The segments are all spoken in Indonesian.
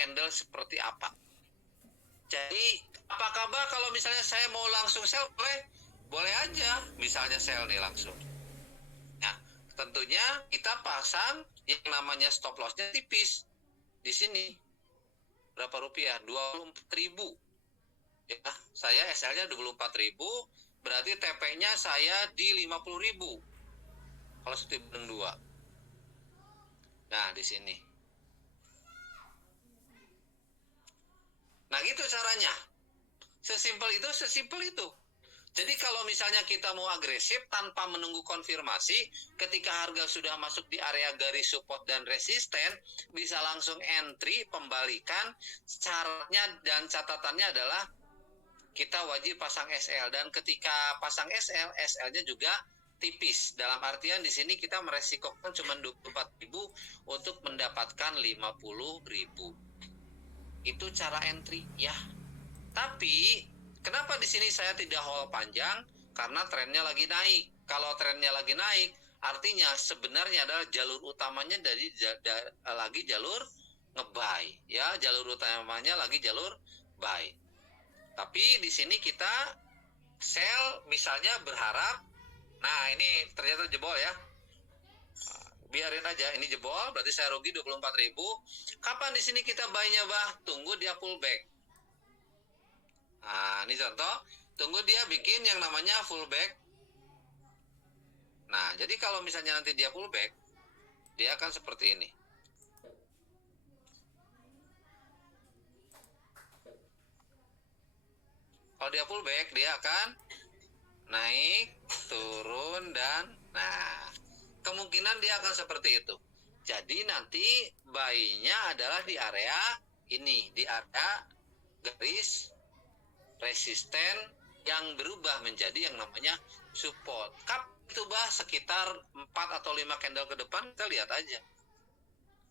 candle seperti apa. Jadi apakah kalau misalnya saya mau langsung sell, boleh aja misalnya sell nih langsung. Nah, tentunya kita pasang yang namanya stop lossnya tipis. Di sini berapa rupiah? 24.000. Ya, saya SL-nya 24.000, berarti TP-nya saya di 50.000. Kalau 1/2. Nah, di sini. Nah, gitu caranya. Sesimpel itu. Jadi kalau misalnya kita mau agresif tanpa menunggu konfirmasi, ketika harga sudah masuk di area garis support dan resisten, bisa langsung entry, pembalikan. Syaratnya dan catatannya adalah kita wajib pasang SL, dan ketika pasang SL, SL-nya juga tipis. Dalam artian di sini kita meresikokan cuma 24.000 untuk mendapatkan 50.000. Itu cara entry ya. Tapi kenapa di sini saya tidak hold panjang? Karena trennya lagi naik. Kalau trennya lagi naik, artinya sebenarnya adalah jalur utamanya lagi jalur nge-buy ya, jalur utamanya lagi jalur buy. Tapi di sini kita sell misalnya berharap, nah ini ternyata jebol ya. Biarin aja, ini jebol, berarti saya rugi 24.000. Kapan di sini kita buy-nya, Tunggu dia pullback. Nah, ini contoh, tunggu dia bikin yang namanya pullback. Nah, jadi kalau misalnya nanti dia pullback, dia akan seperti ini. Kalau dia pullback, dia akan naik, turun, dan nah, kemungkinan dia akan seperti itu. Jadi nanti buy-nya adalah di area ini, di area garis resisten yang berubah menjadi yang namanya support. Itu sekitar 4 atau 5 candle ke depan, kita lihat aja.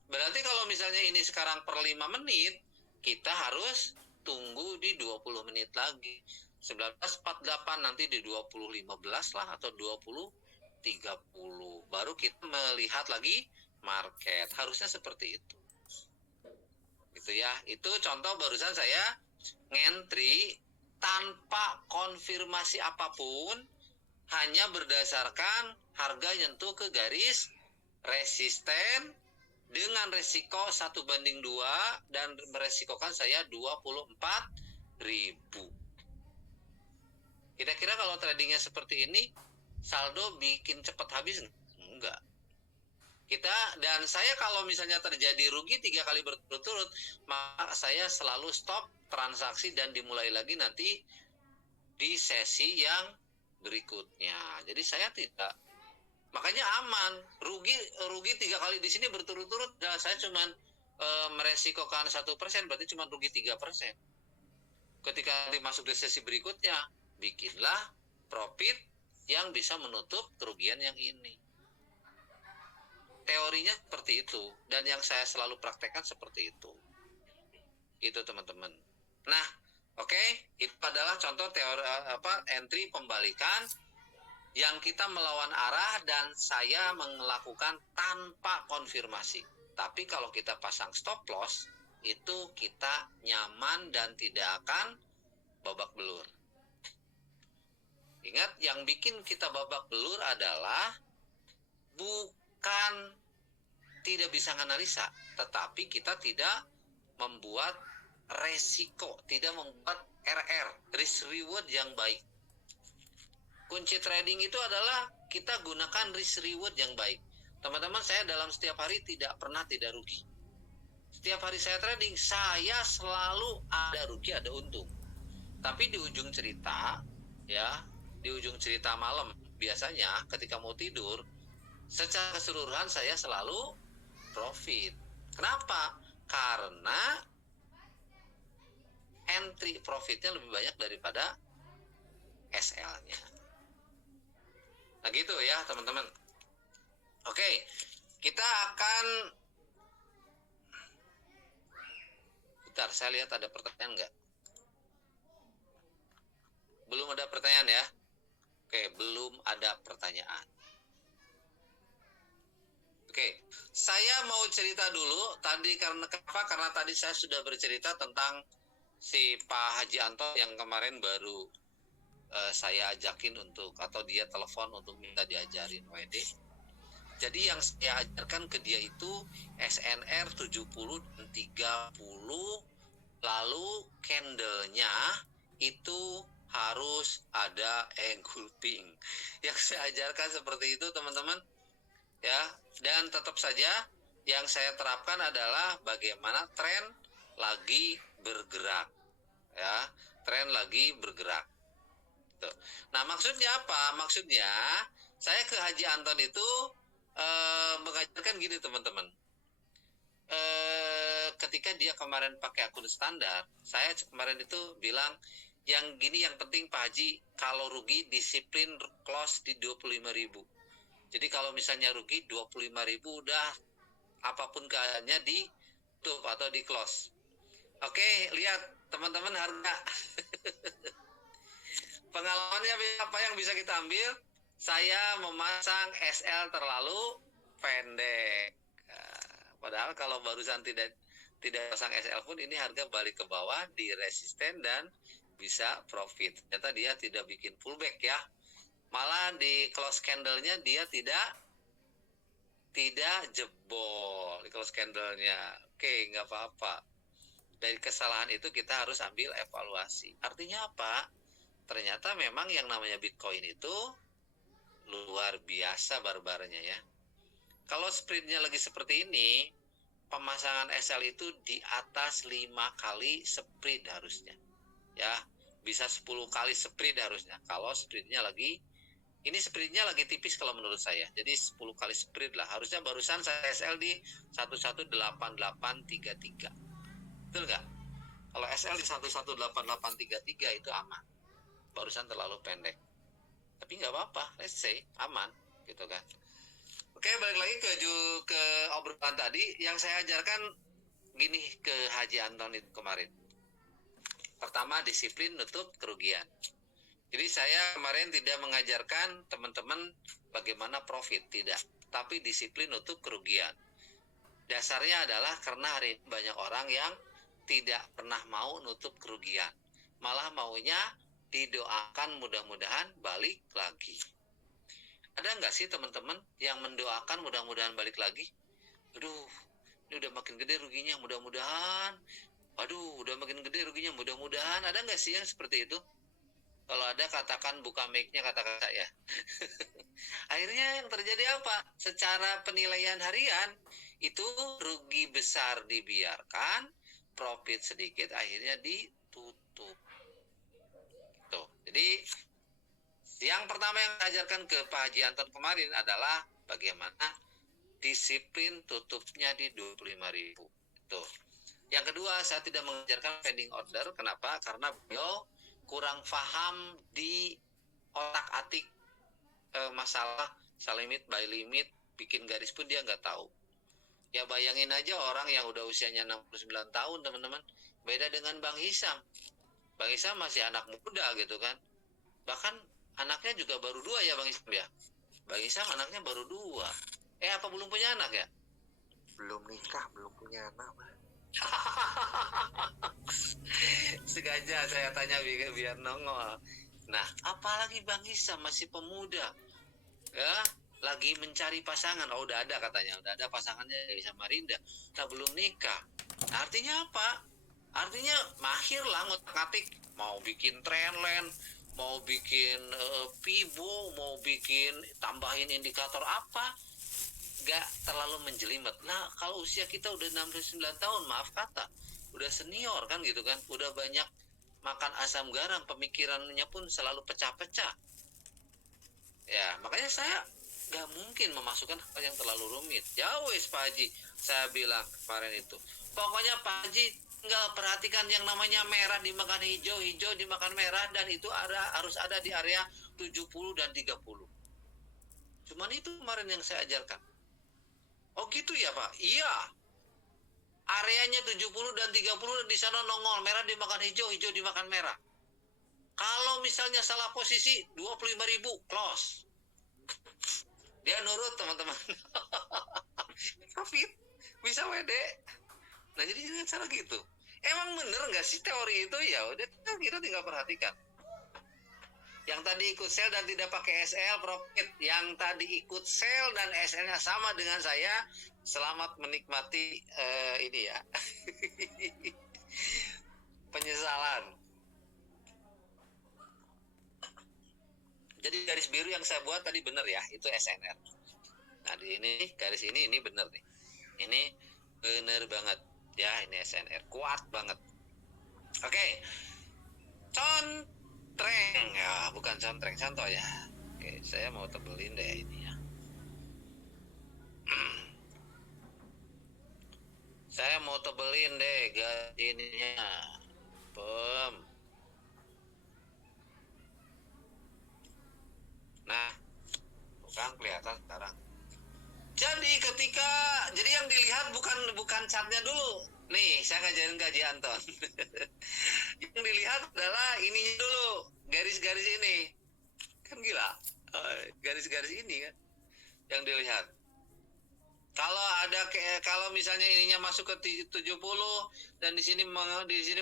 Berarti kalau misalnya ini sekarang per 5 menit, kita harus tunggu di 20 menit lagi. 19.48 nanti di 20.15 lah, atau 20.30. Baru kita melihat lagi market. Harusnya seperti itu. Gitu ya. Itu contoh barusan saya ngentry tanpa konfirmasi apapun, hanya berdasarkan harga nyentuh ke garis resisten dengan resiko 1/2 dan meresikokan saya 24.000. Kira-kira kalau tradingnya seperti ini, saldo bikin cepat habis? Enggak. Dan saya kalau misalnya terjadi rugi 3 kali berturut-turut, maka saya selalu stop transaksi dan dimulai lagi nanti di sesi yang berikutnya. Jadi saya tidak, makanya aman. Rugi 3 kali di sini berturut-turut, dan saya cuma meresikokan 1%, berarti cuma rugi 3%. Ketika nanti masuk di sesi berikutnya, bikinlah profit yang bisa menutup kerugian yang ini. Teorinya seperti itu, dan yang saya selalu praktekkan seperti itu. Itu teman-teman. Nah, oke, itu adalah contoh teori entry pembalikan yang kita melawan arah dan saya melakukan tanpa konfirmasi. Tapi kalau kita pasang stop loss, itu kita nyaman dan tidak akan babak belur. Ingat, yang bikin kita babak belur adalah bukan tidak bisa analisa, tetapi kita tidak membuat resiko, tidak membuat RR, risk reward yang baik. Kunci trading itu adalah kita gunakan risk reward yang baik. Teman-teman, saya dalam setiap hari tidak pernah tidak rugi. Setiap hari saya trading, saya selalu ada rugi, ada untung. Tapi di ujung cerita, ya, di ujung cerita malam, biasanya ketika mau tidur, secara keseluruhan saya selalu profit. Kenapa? Karena entry profitnya lebih banyak daripada SL-nya. Nah gitu ya teman-teman. Oke, kita akan, bentar, saya lihat ada pertanyaan nggak? Belum ada pertanyaan ya? Oke, belum ada pertanyaan. Oke, saya mau cerita dulu tadi karena kenapa? Karena tadi saya sudah bercerita tentang si Pak Haji Anto yang kemarin baru saya ajakin untuk atau dia telepon untuk minta diajarin WD. Jadi yang saya ajarkan ke dia itu SNR 70 dan 30, lalu candle-nya itu harus ada engulfing. Yang saya ajarkan seperti itu teman-teman ya, dan tetap saja yang saya terapkan adalah bagaimana tren lagi bergerak ya, tren lagi bergerak. Tuh. Nah maksudnya apa? Maksudnya saya ke Haji Anton itu mengajarkan gini teman-teman. Ketika dia kemarin pakai akun standar, saya kemarin itu bilang yang gini yang penting Pak Haji, kalau rugi disiplin close di 25.000. Jadi kalau misalnya rugi 25.000 udah apapun keadaannya di tutup atau di close. Oke, lihat teman-teman harga. Pengalamannya apa yang bisa kita ambil? Saya memasang SL terlalu pendek. Padahal kalau barusan tidak pasang SL pun ini harga balik ke bawah di resisten dan bisa profit. Ternyata dia tidak bikin pullback ya. Malah di close candle-nya dia tidak jebol di close candle-nya. Oke, nggak apa-apa. Dari kesalahan itu kita harus ambil evaluasi. Artinya apa? Ternyata memang yang namanya Bitcoin itu luar biasa barbarnya ya. Kalau spreadnya lagi seperti ini, pemasangan SL itu di atas 5 kali spread harusnya. Ya, bisa 10 kali spread harusnya. Kalau spreadnya lagi, ini spreadnya lagi tipis kalau menurut saya. Jadi 10 kali spread lah. Harusnya barusan saya SL di 118833. Betul nggak? Kalau SL di 118833 itu aman. Barusan terlalu pendek. Tapi nggak apa-apa, let's say aman gitu kan. Oke, balik lagi ke obrolan tadi yang saya ajarkan gini ke Haji Anton itu kemarin. Pertama, disiplin nutup kerugian. Jadi saya kemarin tidak mengajarkan teman-teman bagaimana profit, tidak, tapi disiplin nutup kerugian. Dasarnya adalah karena hari ini banyak orang yang tidak pernah mau nutup kerugian, malah maunya didoakan mudah-mudahan balik lagi. Ada nggak sih teman-teman yang mendoakan mudah-mudahan balik lagi? Aduh, ini udah makin gede ruginya, mudah-mudahan. Aduh, udah makin gede ruginya, mudah-mudahan. Ada nggak sih yang seperti itu? Kalau ada, katakan, buka mic-nya, katakan saya. Akhirnya yang terjadi apa? Secara penilaian harian, itu rugi besar dibiarkan, profit sedikit, akhirnya ditutup. Tuh, jadi yang pertama yang saya ajarkan ke Pak Haji Anton kemarin adalah bagaimana disiplin tutupnya di 25.000. Tuh. Yang kedua, saya tidak mengajarkan pending order. Kenapa? Karena beliau kurang paham di otak-atik masalah sell limit, buy limit, bikin garis pun dia nggak tahu. Ya bayangin aja orang yang udah usianya 69 tahun teman-teman. Beda dengan Bang Hisam. Bang Hisam masih anak muda gitu kan. Bahkan anaknya juga baru 2 ya Bang Hisam ya. Bang Hisam anaknya baru 2. Apa belum punya anak ya? Belum nikah, belum punya anak. Sengaja saya tanya biar nongol. Nah, apalagi Bang Hisam masih pemuda. Ya, lagi mencari pasangan. Oh, udah ada katanya. Udah ada pasangannya dari Samarinda. Nah, belum nikah. Nah, artinya apa? Artinya mahir lah ngotak-ngatik. Mau bikin trendline, mau bikin Pibo, mau bikin tambahin indikator apa, gak terlalu menjelimet. Nah kalau usia kita udah 69 tahun, maaf kata, udah senior kan gitu kan, udah banyak makan asam garam, pemikirannya pun selalu pecah-pecah. Ya makanya saya gak mungkin memasukkan hal yang terlalu rumit. Ya wes Pak Haji, saya bilang kemarin itu, pokoknya Pak Haji tinggal perhatikan yang namanya merah dimakan hijau, hijau dimakan merah, dan itu harus ada di area 70 dan 30. Cuman itu kemarin yang saya ajarkan. Oh gitu ya Pak? Iya. Areanya 70 dan 30 di sana nongol, merah dimakan hijau, hijau dimakan merah. Kalau misalnya salah posisi 25.000 close. Dia nurut teman-teman. profit, bisa WD. Nah jadi jangan salah gitu. Emang bener nggak sih teori itu? Ya udah kita tinggal perhatikan. Yang tadi ikut sell dan tidak pakai SL profit. Yang tadi ikut sell dan SL-nya sama dengan saya, selamat menikmati ini ya. Penyesalan. Jadi garis biru yang saya buat tadi benar ya, itu SNR. Nah di ini garis ini benar nih. Ini benar banget ya, ini SNR kuat banget. Oke. Contreng ya, bukan contreng, contoh ya. Oke, saya mau tebelin deh ini ya. Saya mau tebelin deh garis ininya. Nah, bukan kelihatan sekarang. Jadi yang dilihat bukan chartnya dulu. Nih, saya ngajarin gaji Anton. Yang dilihat adalah ininya dulu, garis-garis ini. Kan gila. Garis-garis ini kan yang dilihat. Kalau misalnya ininya masuk ke 70 dan di sini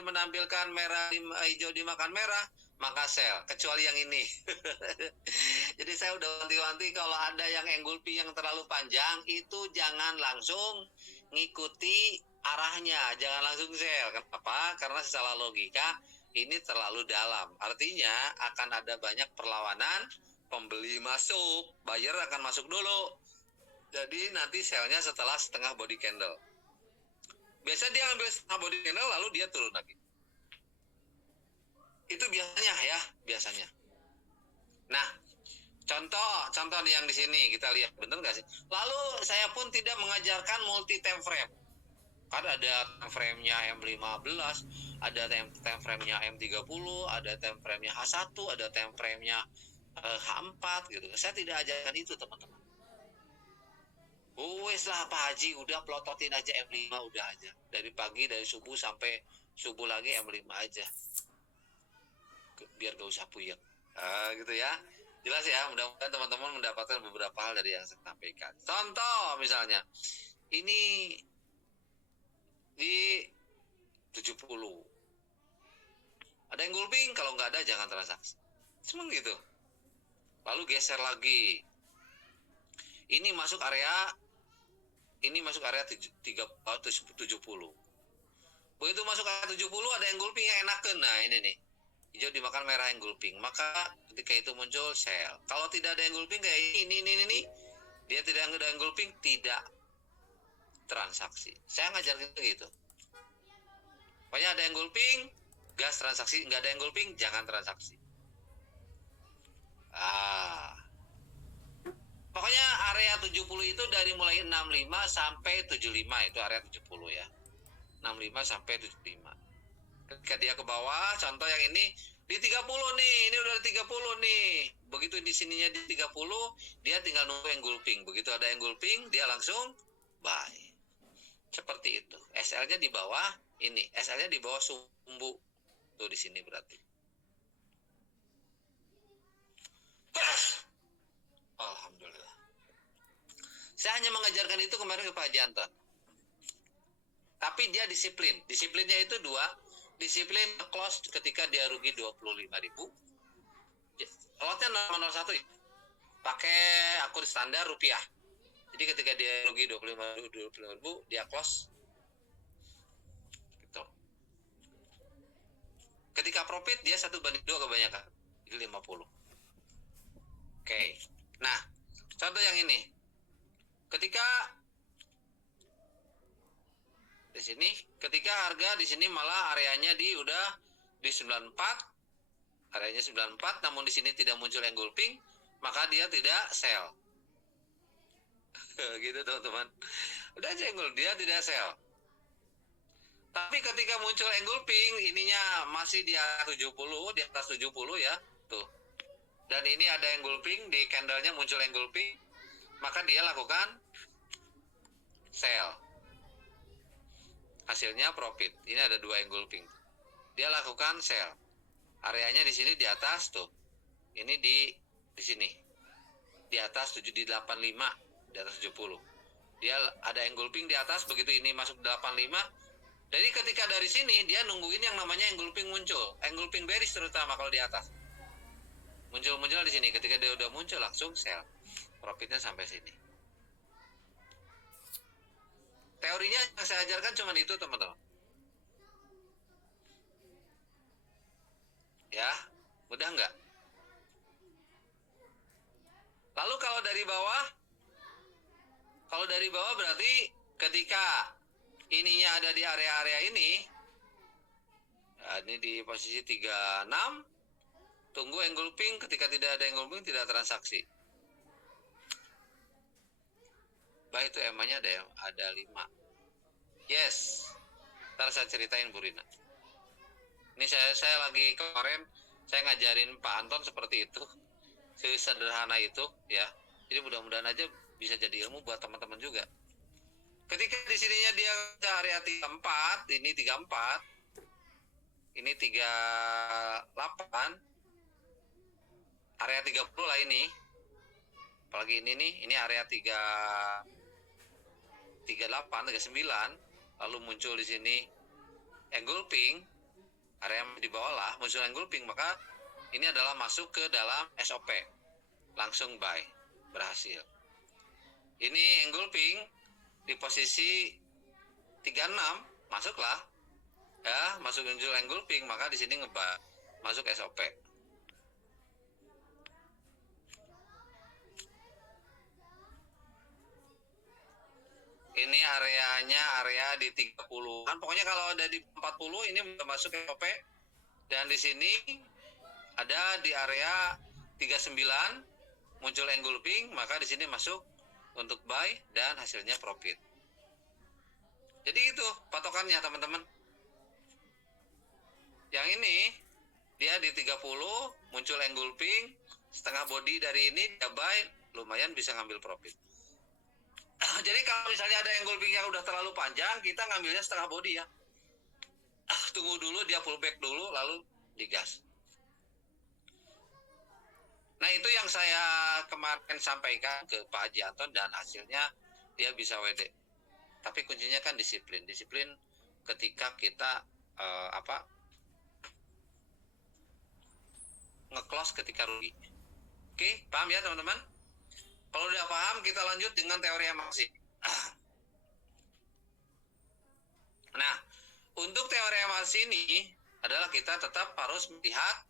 menampilkan merah hijau dimakan merah, maka sell, kecuali yang ini. Jadi saya udah wanti-wanti kalau ada yang engulfing yang terlalu panjang itu jangan langsung ngikuti arahnya, jangan langsung sell. Kenapa? Karena secara logika ini terlalu dalam. Artinya akan ada banyak perlawanan, pembeli masuk, buyer akan masuk dulu. Jadi nanti sell-nya setelah setengah body candle. Biasa dia ambil setengah body candle lalu dia turun lagi. Itu biasanya. Nah, contoh nih yang di sini kita lihat bener nggak sih? Lalu saya pun tidak mengajarkan multi time frame. Kan ada time frame-nya M15, ada time frame-nya M30, ada time frame-nya H1, ada time frame-nya H4 gitu. Saya tidak ajarkan itu, teman-teman. Wes lah Pak Haji, udah plototin aja M5 udah aja. Dari pagi, dari subuh sampai subuh lagi M5 aja. Biar gak usah puyeng. Gitu ya. Jelas ya, mudah-mudahan teman-teman mendapatkan beberapa hal dari yang saya sampaikan. Contoh misalnya, ini di 70. Ada yang engulfing, kalau nggak ada jangan transaksi. Cuma gitu. Lalu geser lagi. Ini masuk area 70. Begitu masuk area 70 ada engulfing yang enakeun. Nah, ini nih. Hijau dimakan merah engulfing. Maka ketika itu muncul sell. Kalau tidak ada engulfing kayak ini. Dia tidak ada engulfing, tidak transaksi. Saya ngajarin gitu. Pokoknya ada engulfing, gas transaksi. Nggak ada engulfing, jangan transaksi. Pokoknya area 70 itu dari mulai 65 sampai 75 itu area 70 ya. 65 sampai 75. Ketika dia ke bawah, contoh yang ini di 30 nih, ini udah di 30 nih. Begitu di sininya di 30, dia tinggal nunggu engulfing. Begitu ada engulfing, dia langsung buy. Seperti itu. SL-nya di bawah ini, SL-nya di bawah sumbu. Tuh di sini berarti. Alhamdulillah. Saya hanya mengajarkan itu kemarin ke Pak Janton. Tapi dia disiplin. Disiplinnya itu dua. Disiplin close ketika dia rugi 25.000. Lotnya 001 pakai akun standar rupiah. Jadi ketika dia rugi 25.000 dia close. Gitu. Ketika profit dia 1/2 kebanyakan. Jadi 50. Oke. Nah, contoh yang ini. Ketika di sini, ketika harga di sini malah areanya udah di 94, areanya 94, namun di sini tidak muncul engulfing, maka dia tidak sell. Gitu teman-teman. Udah aja dia tidak sell. Tapi ketika muncul engulfing, ininya masih di atas 70, di atas 70 ya, tuh. Dan ini ada engulfing, di candlenya muncul engulfing, maka dia lakukan sell. Hasilnya profit. Ini ada 2 engulfing. Dia lakukan sell. Areanya di sini di atas tuh. Ini di sini. Di atas 7 di 85, di atas 70. Dia ada engulfing di atas, begitu ini masuk 85. Jadi ketika dari sini dia nungguin yang namanya engulfing muncul, engulfing bearish terutama kalau di atas. Muncul di sini. Ketika dia udah muncul langsung sell. Profitnya sampai sini. Teorinya yang saya ajarkan cuma itu, teman-teman. Ya, mudah nggak? Lalu kalau dari bawah berarti ketika ininya ada di area-area ini, ya, ini di posisi 36, tunggu engulfing. Ketika tidak ada engulfing, tidak transaksi. Baik, itu EMA-nya ada 5. Yes. Ntar saya ceritain Bu Rina. Ini saya lagi kemarin saya ngajarin Pak Anton seperti itu. Sederhana itu ya. Jadi mudah-mudahan aja bisa jadi ilmu buat teman-teman juga. Ketika di sininya dia ke area 34, ini 34. Ini 38. Area 30 lah ini. Apalagi ini nih, ini area 38, 39. Lalu muncul di sini engulfing, area di bawah lah muncul engulfing, maka ini adalah masuk ke dalam SOP, langsung buy, berhasil. Ini engulfing di posisi 36, masuklah ya, masuk muncul engulfing, maka di sini ngebuy, masuk SOP. Ini areanya area di 30-an. Pokoknya kalau ada di 40 ini udah masuk SOP. Dan di sini ada di area 39 muncul engulfing, maka di sini masuk untuk buy dan hasilnya profit. Jadi itu patokannya, teman-teman. Yang ini dia di 30 muncul engulfing, setengah body dari ini dia buy, lumayan bisa ngambil profit. Jadi kalau misalnya ada engulfing yang udah terlalu panjang, kita ngambilnya setengah body ya. Tunggu dulu dia pullback dulu, lalu digas. Nah itu yang saya kemarin sampaikan ke Pak Haji Anton dan hasilnya dia bisa WD. Tapi kuncinya kan disiplin. Disiplin ketika kita nge-close ketika rugi. Oke, paham ya teman-teman? Kalau udah paham, kita lanjut dengan teori emarsi. Nah, untuk teori emarsi ini adalah kita tetap harus melihat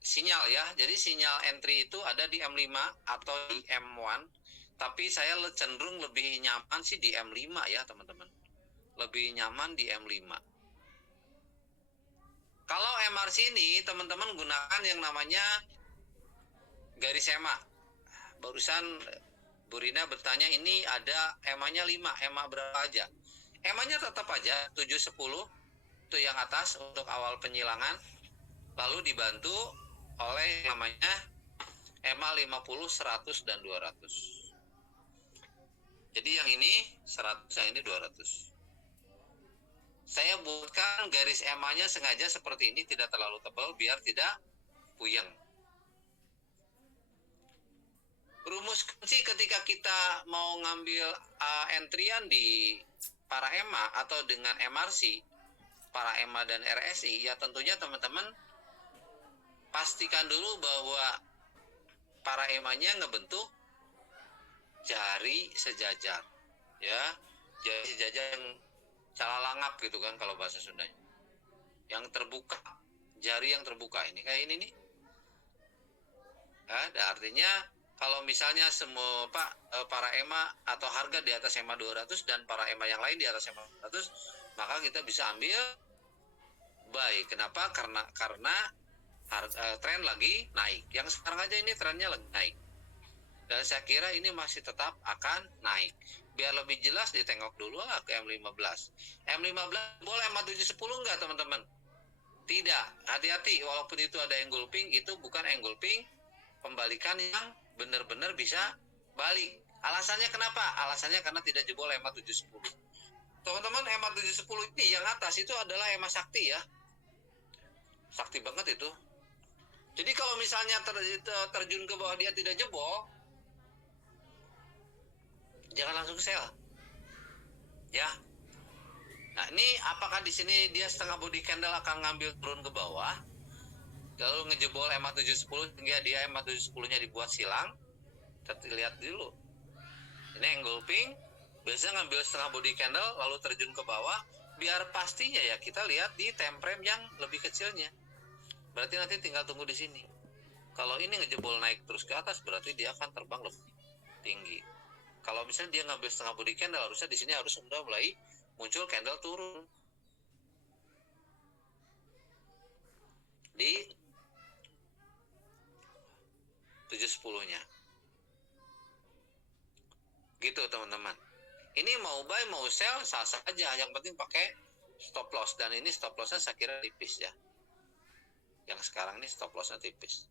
sinyal ya. Jadi sinyal entry itu ada di M5 atau di M1. Tapi saya cenderung lebih nyaman sih di M5 ya teman-teman. Lebih nyaman di M5. Kalau emarsi ini teman-teman gunakan yang namanya garis EMA. Barusan Bu Rina bertanya ini ada EMA-nya 5, EMA berapa aja? EMA-nya tetap aja 710 itu yang atas untuk awal penyilangan, lalu dibantu oleh namanya EMA 50, 100 dan 200. Jadi yang ini 100, yang ini 200. Saya buatkan garis EMA-nya sengaja seperti ini, tidak terlalu tebal biar tidak puyeng. Rumus kunci ketika kita mau ngambil entryan di para EMA atau dengan MRC, para EMA dan RSI, ya tentunya teman-teman pastikan dulu bahwa para EMA-nya ngebentuk jari sejajar, ya, jari sejajar yang calalangap gitu kan kalau bahasa Sundanya, yang terbuka, jari yang terbuka ini kayak ini nih, ya, artinya kalau misalnya semua para EMA atau harga di atas EMA 200 dan para EMA yang lain di atas EMA 200, maka kita bisa ambil buy. Kenapa? Karena tren lagi naik. Yang sekarang aja ini trennya lagi naik. Dan saya kira ini masih tetap akan naik. Biar lebih jelas ditengok dulu lah ke M15. M15 boleh EMA 710 enggak teman-teman? Tidak. Hati-hati, walaupun itu ada engulfing, itu bukan engulfing pembalikan yang benar-benar bisa balik. Alasannya kenapa? Alasannya karena tidak jebol EMA 710. Teman-teman, EMA 710 ini yang atas itu adalah EMA sakti ya. Sakti banget itu. Jadi kalau misalnya terjun ke bawah dia tidak jebol, jangan langsung sell. Ya. Nah, ini apakah di sini dia setengah body candle akan ngambil turun ke bawah, lalu ngejebol EMA 710 hingga dia EMA 710-nya dibuat silang? Kita lihat dulu. Ini engulfing, biasanya ngambil setengah body candle lalu terjun ke bawah. Biar pastinya ya kita lihat di time frame yang lebih kecilnya. Berarti nanti tinggal tunggu di sini. Kalau ini ngejebol naik terus ke atas, berarti dia akan terbang lebih tinggi. Kalau misalnya dia ngambil setengah body candle, harusnya di sini harus sudah mulai muncul candle turun di 710-nya. Gitu teman-teman. Ini mau buy mau sell sah-sah aja, yang penting pakai stop loss, dan ini stop lossnya saya kira tipis ya. Yang sekarang ini stop lossnya tipis.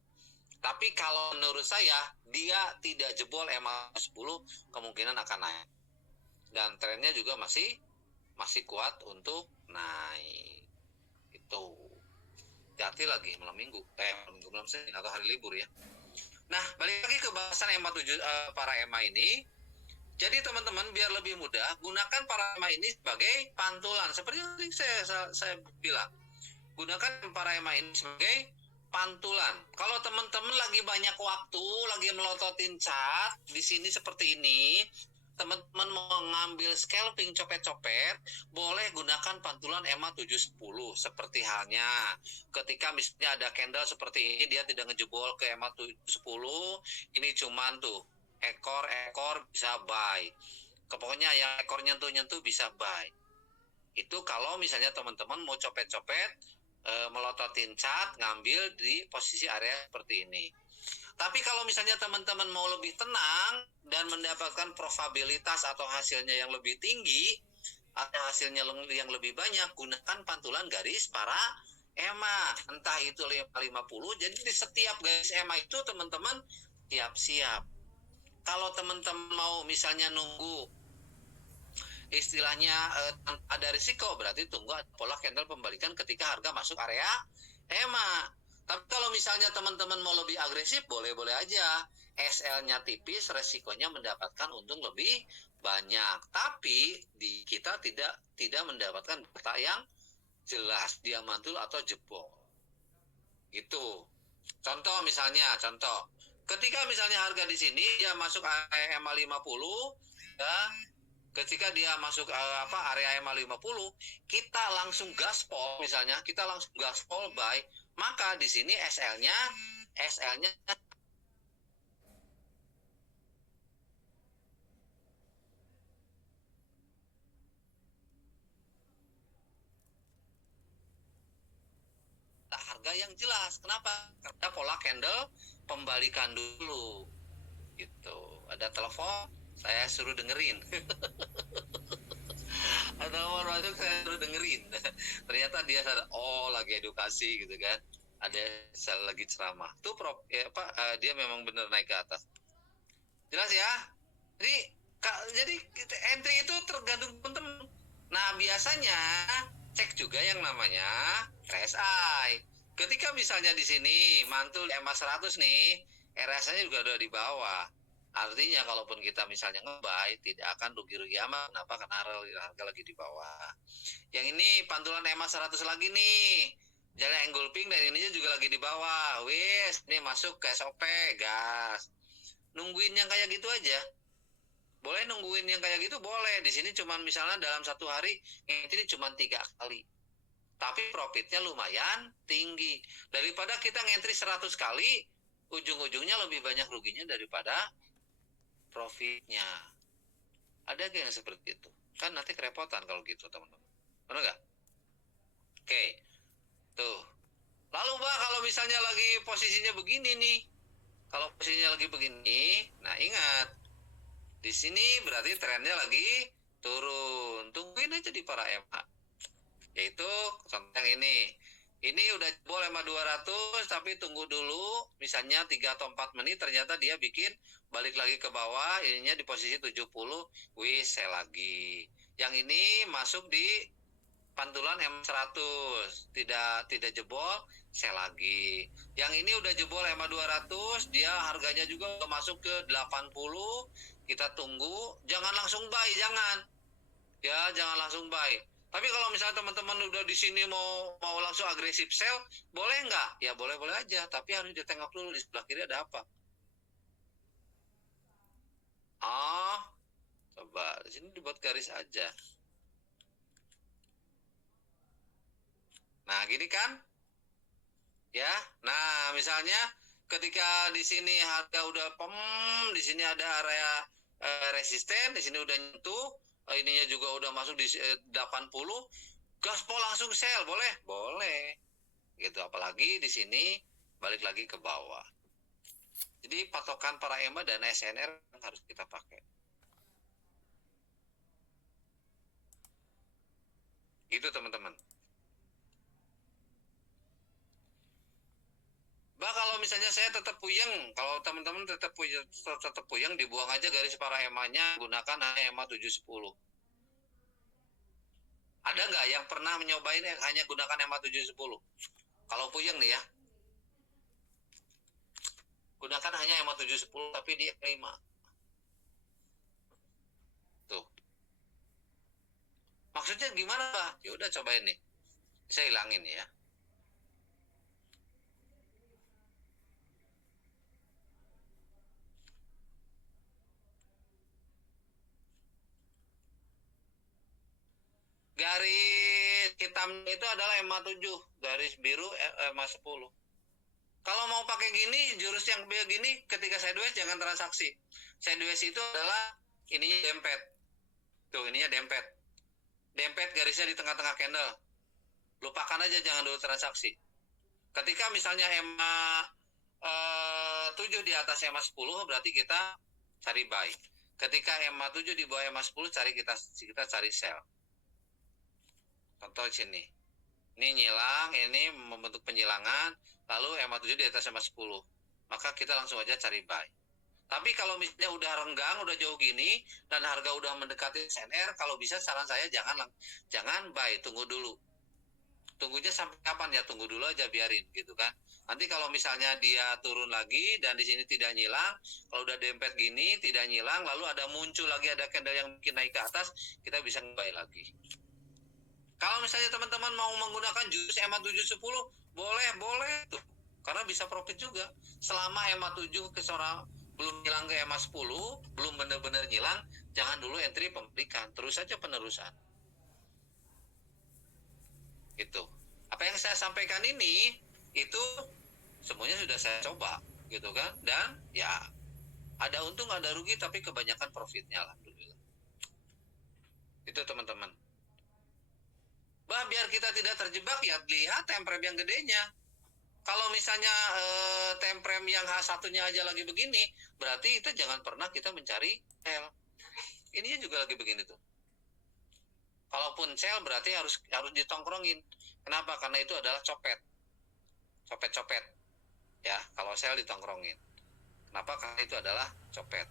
Tapi kalau menurut saya dia tidak jebol EMA 10, kemungkinan akan naik. Dan trennya juga masih kuat untuk naik. Itu. Hati lagi malam minggu. Malam Senin atau hari libur ya. Nah, balik lagi ke bahasan EMA 7 para EMA ini. Jadi teman-teman, biar lebih mudah, gunakan para EMA ini sebagai pantulan. Seperti yang tadi saya bilang. Gunakan para EMA ini sebagai pantulan. Kalau teman-teman lagi banyak waktu, lagi melototin chart di sini seperti ini, teman-teman mau ngambil scalping copet-copet, boleh gunakan pantulan EMA 710. Seperti halnya ketika misalnya ada candle seperti ini, dia tidak ngejebol ke EMA 710, ini cuman tuh ekor bisa buy. Pokoknya yang ekor nyentuh bisa buy. Itu kalau misalnya teman-teman mau copet-copet, melototin chart, ngambil di posisi area seperti ini. Tapi kalau misalnya teman-teman mau lebih tenang dan mendapatkan probabilitas atau hasilnya yang lebih tinggi, atau hasilnya yang lebih banyak, gunakan pantulan garis para EMA. Entah itu 50, jadi di setiap garis EMA itu teman-teman siap-siap. Kalau teman-teman mau misalnya nunggu istilahnya ada risiko, berarti tunggu pola candle pembalikan ketika harga masuk area EMA. Tapi kalau misalnya teman-teman mau lebih agresif, boleh-boleh aja. SL-nya tipis, resikonya mendapatkan untung lebih banyak. Tapi kita tidak mendapatkan data yang jelas, dia mantul atau jebol. Gitu. Contoh, ketika misalnya harga di sini dia masuk area EMA 50, ya, ketika dia masuk area EMA 50, kita langsung gaspol, misalnya kita langsung gaspol buy, maka di sini SL-nya harga yang jelas. Kenapa? Karena pola candle pembalikan dulu. Gitu. Ada telepon, saya suruh dengerin. Ada nomor masuk, saya suruh dengerin. Ternyata dia sadar, lagi edukasi gitu kan. Ada lagi ceramah. Tuh dia memang benar naik ke atas. Jelas ya? Jadi entry itu tergantung teman-teman. Nah, biasanya cek juga yang namanya RSI. Ketika misalnya di sini mantul EMA 100 nih, RSI-nya juga udah di bawah. Artinya kalaupun kita misalnya nge-buy, tidak akan rugi-rugi amat. Kenapa? Karena harga lagi di bawah. Yang ini pantulan EMA 100 lagi nih. Jalan engulfing dan ininya juga lagi di bawah. Wis, ini masuk ke SOP, gas. Nungguin yang kayak gitu aja. Boleh nungguin yang kayak gitu, boleh. Di sini cuman misalnya dalam satu hari, ini cuma 3 kali. Tapi profitnya lumayan tinggi. Daripada kita ngentri 100 kali, ujung-ujungnya lebih banyak ruginya daripada profitnya. Ada gak yang seperti itu? Kan nanti kerepotan kalau gitu, teman-teman. Benar nggak? Oke. Tuh. Lalu kalau misalnya lagi posisinya begini nih. Kalau posisinya lagi begini, nah ingat. Di sini berarti trennya lagi turun. Tungguin aja di para EMA. Yaitu contoh yang ini. Ini udah jebol EMA 200, tapi tunggu dulu. Misalnya 3 atau 4 menit, ternyata dia bikin balik lagi ke bawah. Ininya di posisi 70, sell lagi. Yang ini masuk di pantulan EMA 100. Tidak jebol, sell lagi. Yang ini udah jebol EMA 200, dia harganya juga udah masuk ke 80, Kita tunggu, jangan langsung buy, jangan. Ya, jangan langsung buy. Tapi kalau misalnya teman-teman udah di sini mau langsung agresif sell, boleh nggak? Ya boleh-boleh aja, tapi harus ditengok dulu di sebelah kiri ada apa. Coba di sini dibuat garis aja. Nah, gini kan? Ya. Nah, misalnya ketika di sini harga udah di sini ada area resisten, di sini udah nyentuh, ininya juga udah masuk di 80, gaspol langsung sell, boleh? Boleh. Gitu, apalagi di sini balik lagi ke bawah. Jadi patokan para EMA dan SNR harus kita pakai. Gitu teman-teman. Bah, kalau misalnya saya tetap puyeng, kalau teman-teman tetap puyeng, dibuang aja garis para EMA-nya, gunakan EMA 710. Ada nggak yang pernah menyobain hanya gunakan EMA 710? Kalau puyeng nih ya, gunakan hanya EMA 710 tapi di 5. Tuh. Maksudnya gimana, Pak? Ya udah cobain nih. Saya hilangin ya. Garis hitam itu adalah EMA 7, garis biru EMA 10. Kalau mau pakai gini, jurus yang begini, ketika sideways jangan transaksi. Sideways itu adalah ininya dempet. Tuh, ininya dempet. Dempet garisnya di tengah-tengah candle. Lupakan aja, jangan dulu transaksi. Ketika misalnya EMA 7 di atas EMA 10, berarti kita cari buy. Ketika EMA 7 di bawah EMA 10, kita cari sell. Contoh sini. Ini nyilang, ini membentuk penyilangan, lalu EMA 7 di atas EMA 10. Maka kita langsung aja cari buy. Tapi kalau misalnya udah renggang, udah jauh gini, dan harga udah mendekati SNR, kalau bisa saran saya jangan buy, tunggu dulu. Tunggunya sampai kapan ya? Tunggu dulu aja, biarin gitu kan. Nanti kalau misalnya dia turun lagi dan di sini tidak nyilang, kalau udah dempet gini tidak nyilang, lalu ada muncul lagi ada candle yang bikin naik ke atas, kita bisa buy lagi. Kalau misalnya teman-teman mau menggunakan jurus EMA 710, boleh tuh. Karena bisa profit juga. Selama EMA 7 ke seorang belum hilang ke EMA 10, belum benar-benar hilang, jangan dulu entry pembelikan. Terus saja penerusan. Itu. Apa yang saya sampaikan ini, itu semuanya sudah saya coba. Gitu kan. Dan ya, ada untung, ada rugi, tapi kebanyakan profitnya. Alhamdulillah. Itu teman-teman. Bah, biar kita tidak terjebak, ya lihat time frame yang gedenya. Kalau misalnya time frame yang H1-nya aja lagi begini, berarti itu jangan pernah kita mencari sell. Ininya juga lagi begini tuh. Kalaupun sell berarti harus ditongkrongin. Kenapa? Karena itu adalah copet. Copet-copet. Ya, kalau sell ditongkrongin. Kenapa? Karena itu adalah copet.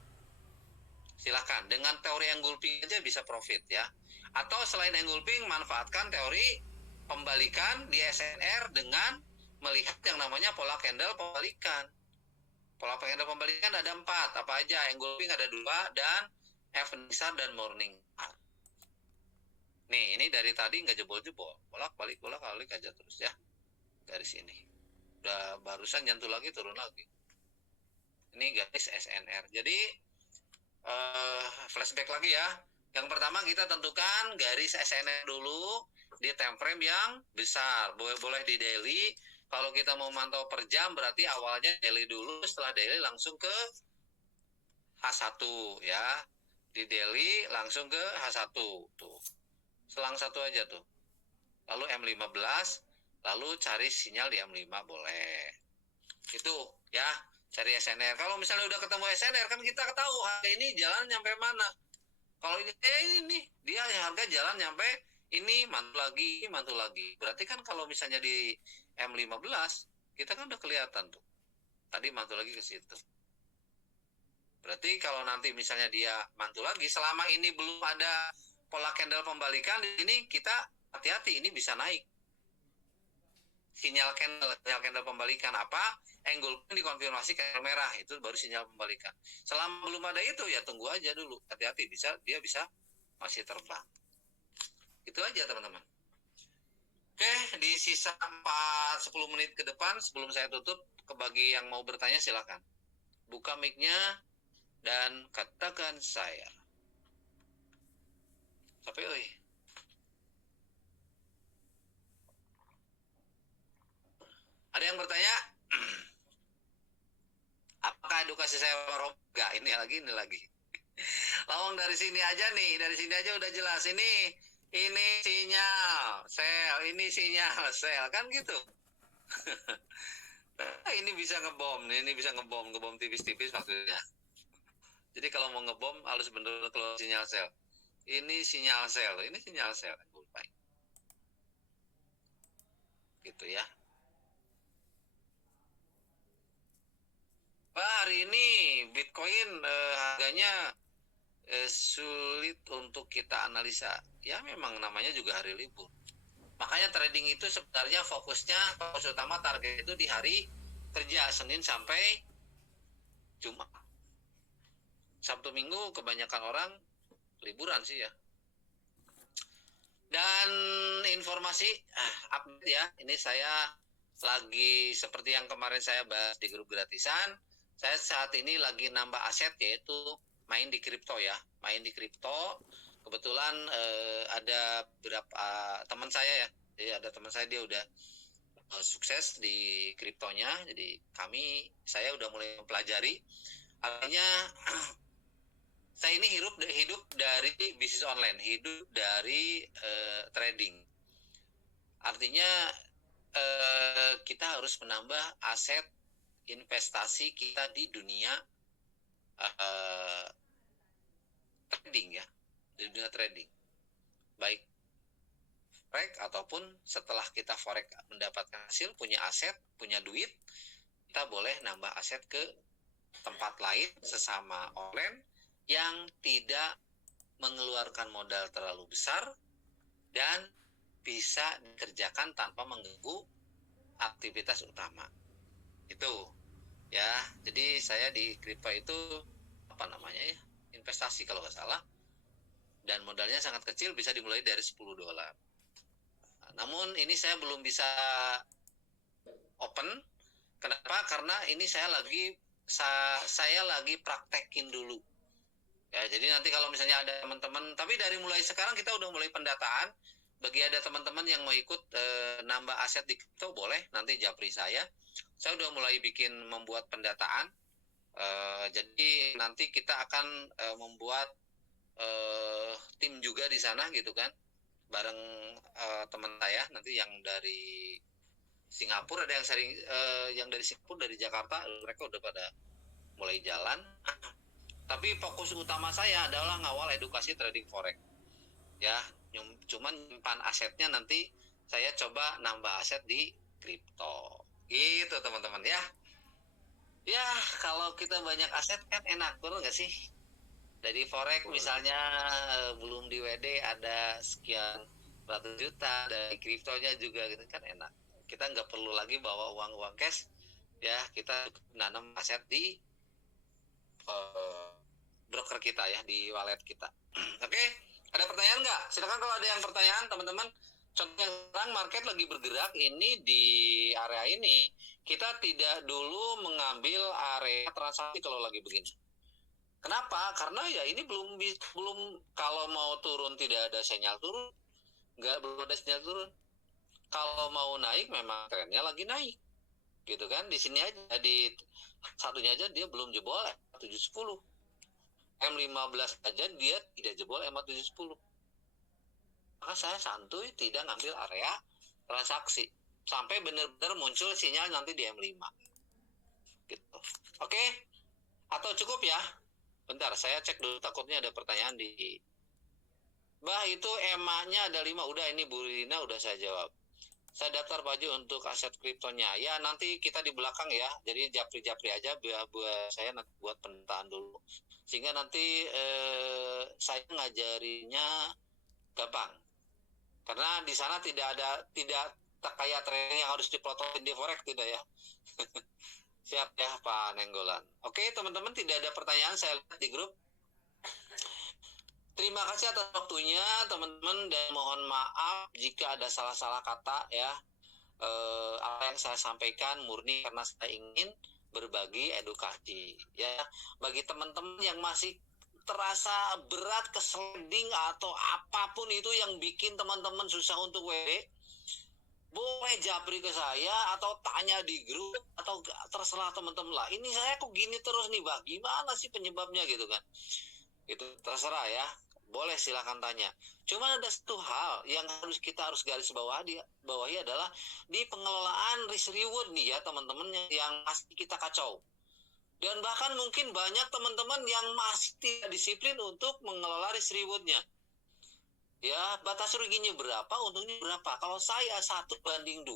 Silakan, dengan teori engulfing aja bisa profit ya. Atau selain engulfing, manfaatkan teori pembalikan di SNR dengan melihat yang namanya pola candle pembalikan. Pola candle pembalikan ada 4, apa aja? Engulfing ada 2, dan evening star dan morning star. Nih, ini dari tadi nggak jebol-jebol, bolak-balik aja terus ya. Garis ini. Udah barusan nyentuh lagi, turun lagi. Ini garis SNR. Jadi flashback lagi ya. Yang pertama kita tentukan garis SNR dulu di time frame yang besar. Boleh di daily. Kalau kita mau mantau per jam berarti awalnya daily dulu, setelah daily langsung ke H1 ya. Di daily langsung ke H1 tuh. Selang satu aja tuh. Lalu M15, lalu cari sinyal di M5 boleh. Itu ya, cari SNR. Kalau misalnya udah ketemu SNR kan kita tahu harga ini jalan nyampe mana. Kalau ini dia harga jalan nyampe ini, mantul lagi. Berarti kan kalau misalnya di M15 kita kan udah kelihatan tuh. Tadi mantul lagi ke situ. Berarti kalau nanti misalnya dia mantul lagi, selama ini belum ada pola candle pembalikan di sini, kita hati-hati, ini bisa naik. sinyal candle pembalikan apa, angle dikonfirmasi candle merah, itu baru sinyal pembalikan. Selama belum ada itu ya tunggu aja dulu, hati-hati dia bisa masih terbang. Itu aja teman-teman. Oke, di sisa 10 menit ke depan sebelum saya tutup, bagi yang mau bertanya silakan. Buka mic-nya dan katakan saya. Sampai euy. Ada yang bertanya? Apakah edukasi saya merubah? Enggak, ini lagi. Lawang dari sini aja udah jelas. Ini sinyal sel, ini sinyal sel, kan gitu. Nah, ini bisa ngebom tipis-tipis maksudnya. Jadi kalau mau ngebom harus benar-benar keluar sinyal sel. Ini sinyal sel. Baik. Gitu ya. Hari ini Bitcoin harganya sulit untuk kita analisa. Ya memang namanya juga hari libur. Makanya trading itu sebenarnya fokus utama target itu di hari kerja, Senin sampai Jumat. Sabtu Minggu kebanyakan orang liburan sih ya. Dan informasi update ya, ini saya lagi seperti yang kemarin saya bahas di grup gratisan, saya saat ini lagi nambah aset, yaitu main di kripto ya. Main di kripto, kebetulan ada beberapa teman saya ya, jadi ada teman saya dia udah sukses di kriptonya, jadi saya udah mulai mempelajari. Artinya saya ini hidup dari bisnis online, hidup dari trading. Artinya kita harus menambah aset investasi kita di dunia trading ya, di dunia trading. Baik forex ataupun setelah kita forex mendapatkan hasil, punya aset, punya duit, kita boleh nambah aset ke tempat lain sesama online yang tidak mengeluarkan modal terlalu besar dan bisa dikerjakan tanpa mengganggu aktivitas utama. Itu ya. Jadi saya di kripto itu investasi kalau nggak salah, dan modalnya sangat kecil, bisa dimulai dari $10. Namun ini saya belum bisa open. Kenapa? Karena ini saya lagi praktekin dulu. Ya, jadi nanti kalau misalnya ada teman-teman, tapi dari mulai sekarang kita udah mulai pendataan. Bagi ada teman-teman yang mau ikut nambah aset di kripto, boleh nanti japri saya. Saya udah mulai membuat pendataan. Jadi nanti kita akan membuat tim juga di sana gitu kan, bareng teman saya nanti yang dari Singapura, ada yang dari Singapura, dari Jakarta, mereka udah pada mulai jalan. Tapi fokus utama saya adalah ngawal edukasi trading forex ya. Cuman nyimpan asetnya nanti saya coba nambah aset di kripto gitu teman-teman ya. Ya kalau kita banyak aset kan enak, betul nggak sih? Dari forex misalnya belum di WD ada sekian ratus juta, dari kriptonya juga gitu kan enak. Kita nggak perlu lagi bawa uang cash ya, kita nanam aset di broker kita ya, di wallet kita. Oke, ada pertanyaan nggak? Silakan kalau ada yang pertanyaan teman-teman. Contohnya sekarang market lagi bergerak ini di area ini, kita tidak dulu mengambil area transaksi kalau lagi begini. Kenapa? Karena ya ini belum kalau mau turun tidak ada sinyal turun, belum ada sinyal turun. Kalau mau naik memang trennya lagi naik, gitu kan? Di sini aja di satunya aja dia belum jebol 710. M15 aja dia tidak jebol 710. Maka saya santuy tidak ngambil area transaksi sampai benar-benar muncul sinyal nanti di M5. Gitu. Oke? Atau cukup ya? Bentar, saya cek dulu, takutnya ada pertanyaan di Bah, itu EMA-nya ada 5. Udah, ini Bu Rina udah saya jawab. Saya daftar baju untuk aset kriptonya. Ya, nanti kita di belakang ya. Jadi japri-japri aja buat saya nanti buat pendataan dulu. Sehingga nanti saya ngajarinya gampang. Karena di sana tidak tak kayak trading yang harus diplototin di forex tidak ya. Siap ya Pak Nenggolan. Oke teman-teman, tidak ada pertanyaan saya lihat di grup. Terima kasih atas waktunya teman-teman, dan mohon maaf jika ada salah-salah kata ya. Apa yang saya sampaikan murni karena saya ingin berbagi edukasi ya. Bagi teman-teman yang masih terasa berat, kesliding atau apapun itu yang bikin teman-teman susah untuk WD, boleh japri ke saya atau tanya di grup atau terserah teman-teman lah. Ini saya kok gini terus nih Bang, gimana sih penyebabnya gitu kan. Itu terserah ya, boleh silakan tanya. Cuma ada satu hal yang kita harus garis bawahi adalah di pengelolaan risk reward nih ya teman-teman, yang masih kita kacau. Dan bahkan mungkin banyak teman-teman yang masih tidak disiplin untuk mengelola risk rewardnya. Ya, batas ruginya berapa, untungnya berapa. Kalau saya 1:2,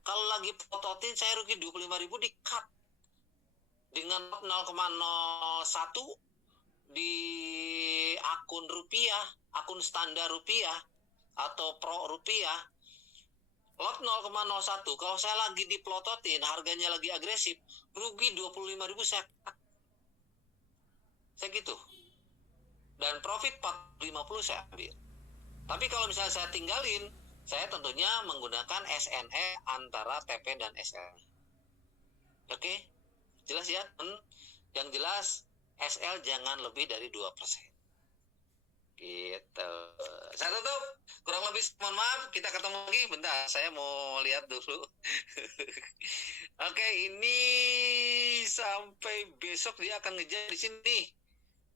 kalau lagi prototin saya rugi 25.000 di cut. Dengan 0,01 di akun rupiah, akun standar rupiah atau pro rupiah, lot 0,01. Kalau saya lagi diplototin, harganya lagi agresif, rugi 25.000 saya cut. Saya gitu. Dan profit 450 saya ambil. Tapi kalau misalnya saya tinggalin, saya tentunya menggunakan SNE antara TP dan SL. Oke? Jelas ya? Yang jelas, SL jangan lebih dari 2%. Gitu. Saya tutup. Kurang lebih mohon maaf, kita ketemu lagi. Bentar, saya mau lihat dulu. Oke, ini sampai besok dia akan ngejar di sini.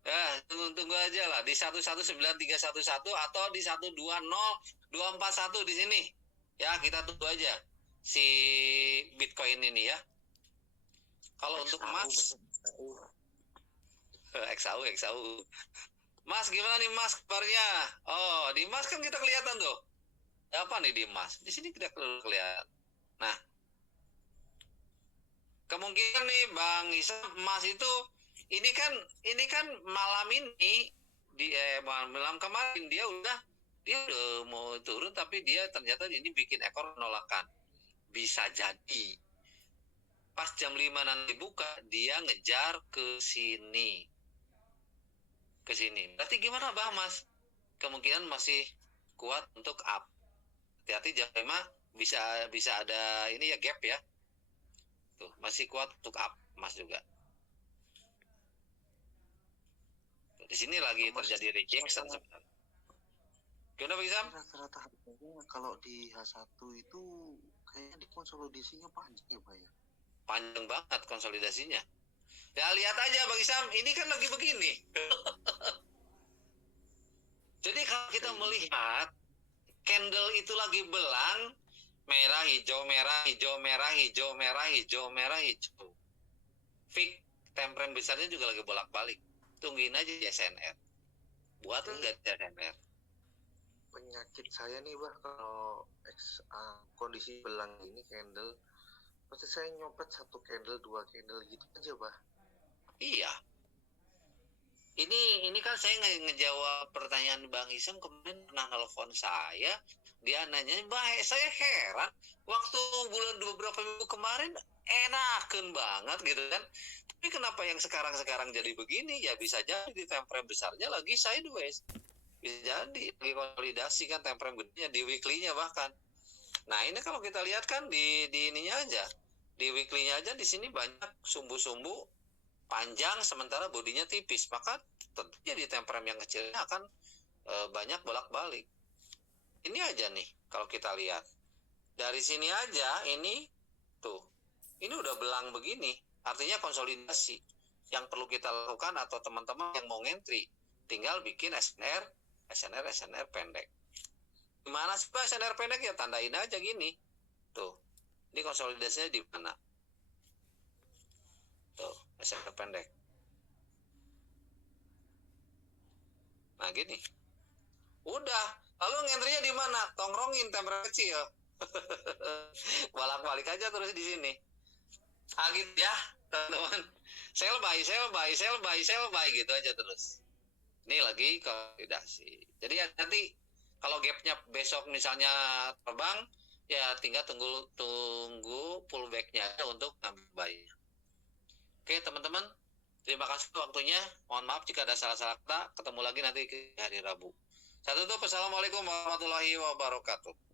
Ya, tunggu aja lah di 119311 atau di 120241 di sini. Ya, kita tunggu aja si Bitcoin ini ya. Kalau untuk emas XAU. Mas gimana nih Mas kabarnya? Oh, di emas kan kita kelihatan tuh. Apa nih di emas? Di sini kita kelihatan. Nah, kemungkinan nih Bang Isam, emas itu ini kan malam ini malam kemarin dia udah mau turun, tapi dia ternyata ini bikin ekor penolakan. Bisa jadi pas jam 5 nanti buka dia ngejar ke sini. Berarti gimana Bang Mas? Kemungkinan masih kuat untuk up. Hati-hati jam 5 bisa ada ini ya gap ya. Tuh, masih kuat untuk up Mas juga. Di sini lagi terjadi rejection sebenarnya. Gimana Bang Isam? Rata-rata harganya kalau di H1 itu kayaknya di konsolidasinya panjang ya Pak ya? Panjang banget konsolidasinya. Ya lihat aja Bang Isam, ini kan lagi begini. Jadi kalau kita melihat candle itu lagi belang, merah, hijau, merah, hijau, merah, hijau, merah, hijau, merah, hijau. Fix time frame besarnya juga lagi bolak-balik. Tungguin aja di SNR. Buat enggak di SNR. Penyakit saya nih Bah, kalau kondisi belang ini candle, pasti saya nyopet 1 candle, 2 candle gitu aja Bah. Iya. Ini kan saya ngejawab pertanyaan Bang Isam kemarin, pernah nelfon saya, dia nanya, "Bah, saya heran waktu beberapa minggu kemarin enakan banget gitu kan. Tapi kenapa yang sekarang jadi begini?" Ya bisa jadi di time frame besarnya lagi sideways. Bisa jadi lagi konsolidasi kan time frame gedenya di weekly-nya bahkan. Nah, ini kalau kita lihat kan di ininya aja. Di weekly-nya aja di sini banyak sumbu-sumbu panjang sementara bodinya tipis, maka tentunya di time frame yang kecilnya akan banyak bolak-balik. Ini aja nih kalau kita lihat dari sini aja, ini tuh ini udah belang begini, artinya konsolidasi. Yang perlu kita lakukan atau teman-teman yang mau ngentri tinggal bikin SNR pendek. Gimana sih Pak SNR pendek? Ya tandain aja gini tuh, ini konsolidasinya di mana tuh SNR pendek. Nah gini, udah. Lalu ngentrinya di mana? Tongrongin temperat kecil. Bolak-balik aja terus di sini. Agit ya, teman-teman. Sell buy gitu aja terus. Ini lagi konsolidasi. Jadi nanti kalau gapnya besok misalnya terbang, ya tinggal tunggu pullback-nya aja untuk ngambil buy. Oke teman-teman, terima kasih waktunya. Mohon maaf jika ada salah-salah kata. Ketemu lagi nanti hari Rabu. Saya tutup. Assalamualaikum warahmatullahi wabarakatuh.